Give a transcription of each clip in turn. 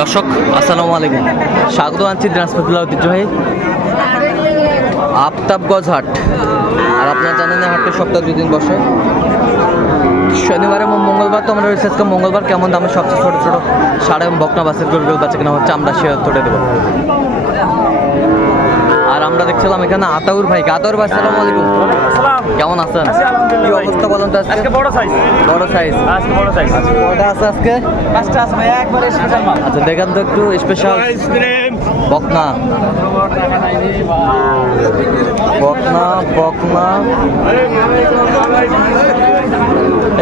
দর্শক, আসসালামু আলাইকুম। স্বাগত আনছি দিনাজপুর জেলা ঐতিহ্যবাহী আফতাবগঞ্জ হাট। আর আপনারা জানেন হাটটা সপ্তাহে দুই দিন বসে। শনিবার এবং মঙ্গলবার তো আমরা রয়েছে। আজকে মঙ্গলবার কেমন দামে সবচেয়ে ছোটো ছোটো সাড়ে এবং বকনা বাসের গরুগুলো বাচ্চা কেনা হচ্ছে, আমরা সে তুলে দেবো। আর আমরা দেখছিলাম এখানে আতাউর ভাই আতাউর ভাই, আসসালামু আলাইকুম। কেমন আছেন? কি অবস্থা বলেন তো আজকে? বড় সাইজ বড় সাইজ আজকে বড় সাইজ কয়টা আছে আজকে? পাঁচটা আছে ভাই একবারে স্পেশাল মাল। আচ্ছা দেখেন তো একটু স্পেশাল বকনা। বকনা বকনা।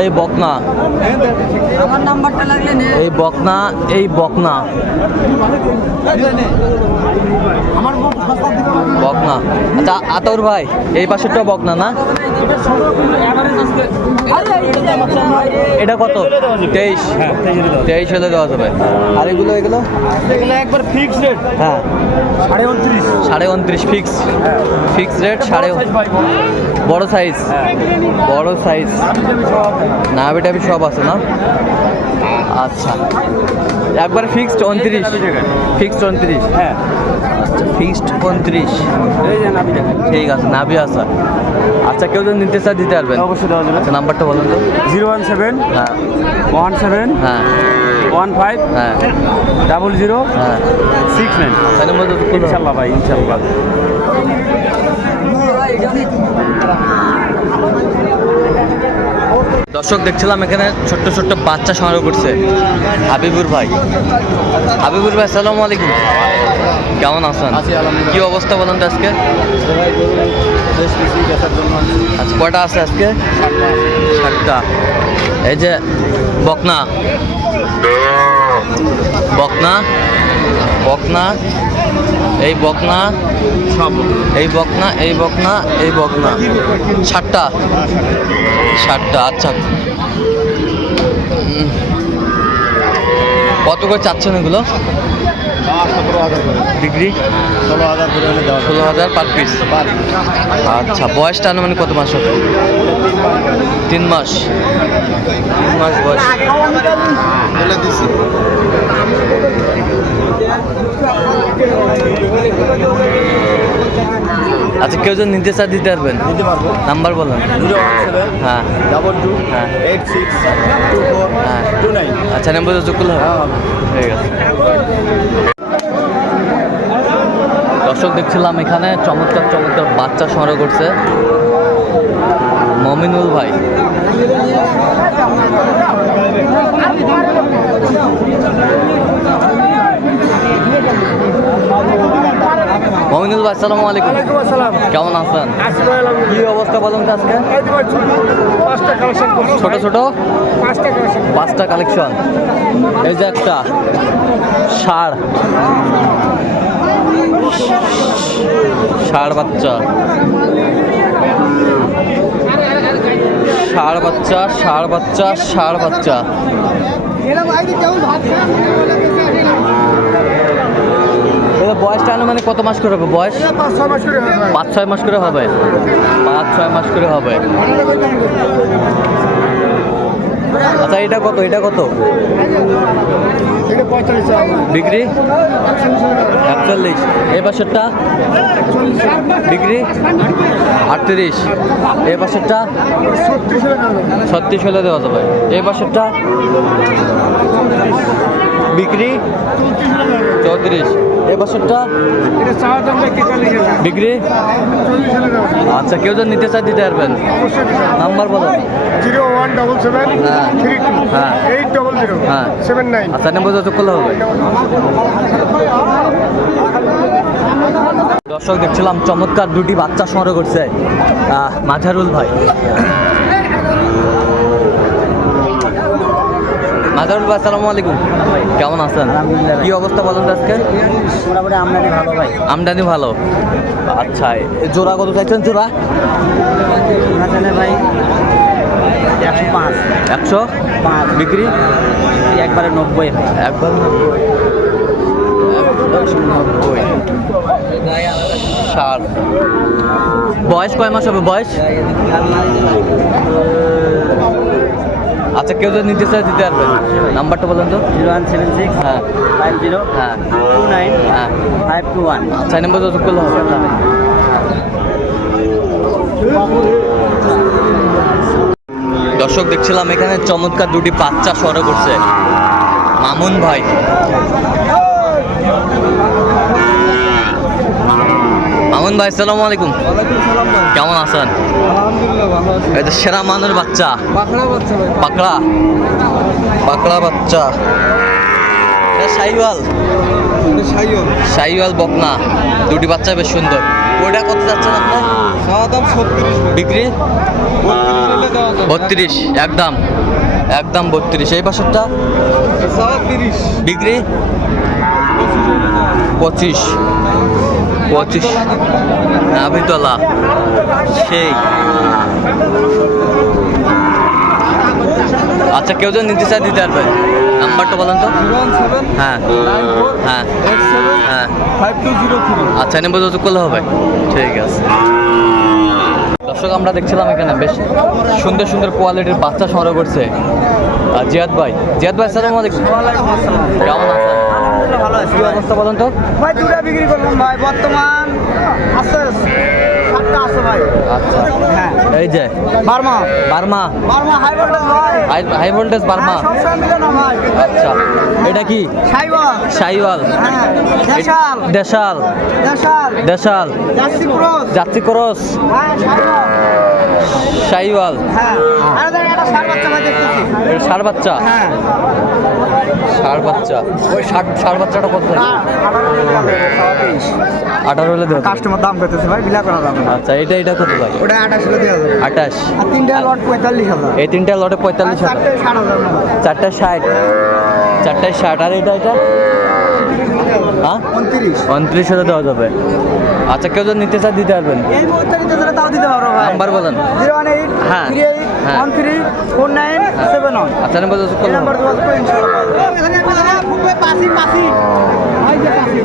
এই বকনা। আমার নাম্বারটা লাগলে নে। এই বকনা এই বকনা। বকনা। আচ্ছা আতর ভাই এই পাশেরটা বকনা না? এটা কত? তেইশ। হ্যাঁ তেইশ হলে দেওয়া যাবে। আর এগুলো এগুলো? এগুলো একবার ফিক্স রেট হ্যাঁ। সাড়ে উনত্রিশ। সাড়ে উনত্রিশ ফিক্স ফিক্স রেট সাড়ে বড় সাইজ বড় সাইজ না বেটাবি সব আছে না? আচ্ছা। একবার ফিক্সড উনত্রিশ। ফিক্সড উনত্রিশ। হ্যাঁ। আচ্ছা ফিক্সড উনত্রিশ। ঠিক আছে নাবি আছে। আচ্ছা কেউ যদি নিতে চায় দিতে পারবেন। অবশ্যই দেওয়া যাবে। আচ্ছা নাম্বারটা বলুন তো। জিরো ওয়ান সেভেন হ্যাঁ। ওয়ান সেভেন হ্যাঁ। ওয়ান ফাইভ হ্যাঁ। ডাবল জিরো হ্যাঁ। Six nine. ইনশাল্লাহ ভাই ইনশাল্লাহ। দর্শক দেখছিলাম এখানে ছোট্ট ছোট্ট বাচ্চা সংগ্রহ করছে। হাবিবুর ভাই। হাবিবুর ভাই আসসালামু আলাইকুম। কেমন আছেন? কি অবস্থা বলেন তো আজকে? আচ্ছা কয়টা আছে আজকে? সাতটা। এই যে বকনা। বকনা। বকনা। এই বকনা। এই বকনা এই বকনা এই বকনা। ষাটটা ষাটটা আচ্ছা। কত করে চাচ্ছেন এগুলো? ডিগ্রি ষোলো হাজার করে ষোলো হাজার পার পিস। আচ্ছা বয়সটা আনুমানিক কত মাস হবে? তিন মাস। তিন মাস বয়স। দিচ্ছি আচ্ছা কেউ যদি নিতে চায় দিতে পারবেন। নাম্বার বলুন। হ্যাঁ। ডাবল টু হ্যাঁ। এইট সিক্স টু ফোর হ্যাঁ। Two nine. আচ্ছা নাম্বার যোগ করলে হবে। ঠিক আছে। দর্শক দেখছিলাম এখানে চমৎকার চমৎকার বাচ্চা সংগ্রহ করছে। মমিনুল ভাই। মমিনুল ভাই আসসালামু আলাইকুম। আসসালাম। কেমন আছেন? কি অবস্থা বলুন তো আজকে? ছোট পাঁচটা কালেকশন করছি। ছোট ছোট? পাঁচটা কালেকশন পাঁচটা কালেকশন এই যে একটা ষাড়। ষাড় বাচ্চা। ষাড় বাচ্চা ষাড় বাচ্চা ষাড় বাচ্চা। বয়সটা মানে কত মাস করে হবে? বয়স? পাঁচ ছয় মাস করে হবে? পাঁচ ছয় মাস করে হবে পাঁচ ছয় মাস করে হবে আচ্ছা এটা কত? এটা কত? বিক্রি? একচল্লিশ। পাশেরটা? বিক্রি? আটত্রিশ। এই পাশেরটা? ছত্রিশ হলে দেওয়া যাবে। এ পাশেরটা? বিক্রি? চৌত্রিশ। তেতাল্লিশ হাজার বিক্রি? আচ্ছা কেউ যদি নিতে চায় দিতে পারবেন। নাম্বার বলো। জিরো ওয়ান ডবল সেভেন হ্যাঁ। থ্রি টু হ্যাঁ। এইট ডবল জিরো হ্যাঁ। সেভেন নাইন আচ্ছা নেব যত করলে হবে? দর্শক দেখছিলাম চমৎকার দুটি বাচ্চা সংগ্রহ করছে আহ, মাঝারুল ভাই। মাঝারুল ভাই আসসালামু আলাইকুম। কেমন আছেন? কি অবস্থা বলেন আজকে? মোটামুটি আমদানি ভালো ভাই। আমদানি ভালো। আচ্ছা জোড়া কত চাইছেন জোড়া? ভাই একশো পাঁচ। একশো পাঁচ বিক্রি? একবারে নব্বই। একবার নব্বই। ষাট বয়স কয় মাস হবে বয়স? আচ্ছা কেউ যদি নিতে চায় দিতে পারবেন নাম্বারটা বলেন তো। জিরো ওয়ান সেভেন সিক্স হ্যাঁ। ফাইভ জিরো হ্যাঁ। টু নাইন হ্যাঁ। Five two one. ছয় নম্বর যত করলে হবে। দর্শক দেখছিলাম এখানে চমৎকার দুটি বাচ্চা সরে করছে মামুন ভাই। মামুন ভাই সালাম আলাইকুম। কেমন আছেন? আলহামদুলিল্লাহ এই তো সেরা মানের বাচ্চা। পাকড়া। পাকড়া বাচ্চা। সাইওয়াল সাইওয়াল বকনা। দুটি বাচ্চা বেশ সুন্দর। ওইটা কত যাচ্ছেন আপনার? দাম ছত্রিশ বিক্রি? বত্রিশ একদম একদম বত্রিশ। এই তিরিশ বিক্রি? পঁচিশ পঁচিশ নাভিতলা সেই। আচ্ছা কেউ যদি নিতে চায় দিতে পারবে। নাম্বারটা বলেন তো। হ্যাঁ। হ্যাঁ। হ্যাঁ। আচ্ছা নেব যত করলে হবে। ঠিক আছে। দর্শক আমরা দেখছিলাম এখানে বেশ সুন্দর সুন্দর কোয়ালিটির বাচ্চা সংগ্রহ করছে আর জিয়াদ ভাই। জিয়াদ ভাই সালাম আলাইকুম। কেমন আছেন? ভালো আছি অবস্থা বলেন তো? ভাই দুটা বিক্রি করলাম ভাই। বর্তমান আছে। আচ্ছা। হ্যাঁ। এই যে Burma. Burma. Burma high voltage ভাই। High high voltage Burma. হ্যাঁ, আচ্ছা এটা কি? সাইওয়াল। শাইওয়াল হ্যাঁ দেশাল। দেশাল। দেশাল। দেশাল। Jersey cross. যাত্রী ক্রস। হ্যাঁ সাইবা শাইওয়াল হ্যাঁ বাচ্চা এটা ষাড় বাচ্চা? হ্যাঁ। ওই ষাট ষাড় বাচ্চাটা কত থাকে আঠারো হলে দেওয়া কাস্টমার দাম করতেছে ভাই বিলা করা যাবে আচ্ছা এটা এটা কত ভাই? ওটা আঠাশ হলে দেওয়া যাবে। আঠাশ। আর তিনটা লট পঁয়তাল্লিশ হাজার। এই তিনটা লটে পঁয়তাল্লিশ হাজার। চারটে ষাট চারটা ষাট। আর এটা এটা? হ্যাঁ? উনত্রিশ। দেওয়া যাবে। আচ্ছা কেউ যদি নিতে চায় দিতে পারবেন। এই মুহূর্তে নিতে চাইলে তাও দিতে পারব ভাই। নাম্বার বলেন। জিরো ওয়ান এইট হ্যাঁ থ্রি এইট হ্যাঁ। One three four nine seven one. আচ্ছা নাম্বার যোগাযোগ করুন। নাম্বার যোগাযোগ করুন ইনশাআল্লাহ। পাসি পাসি। ভাই যে পাসি।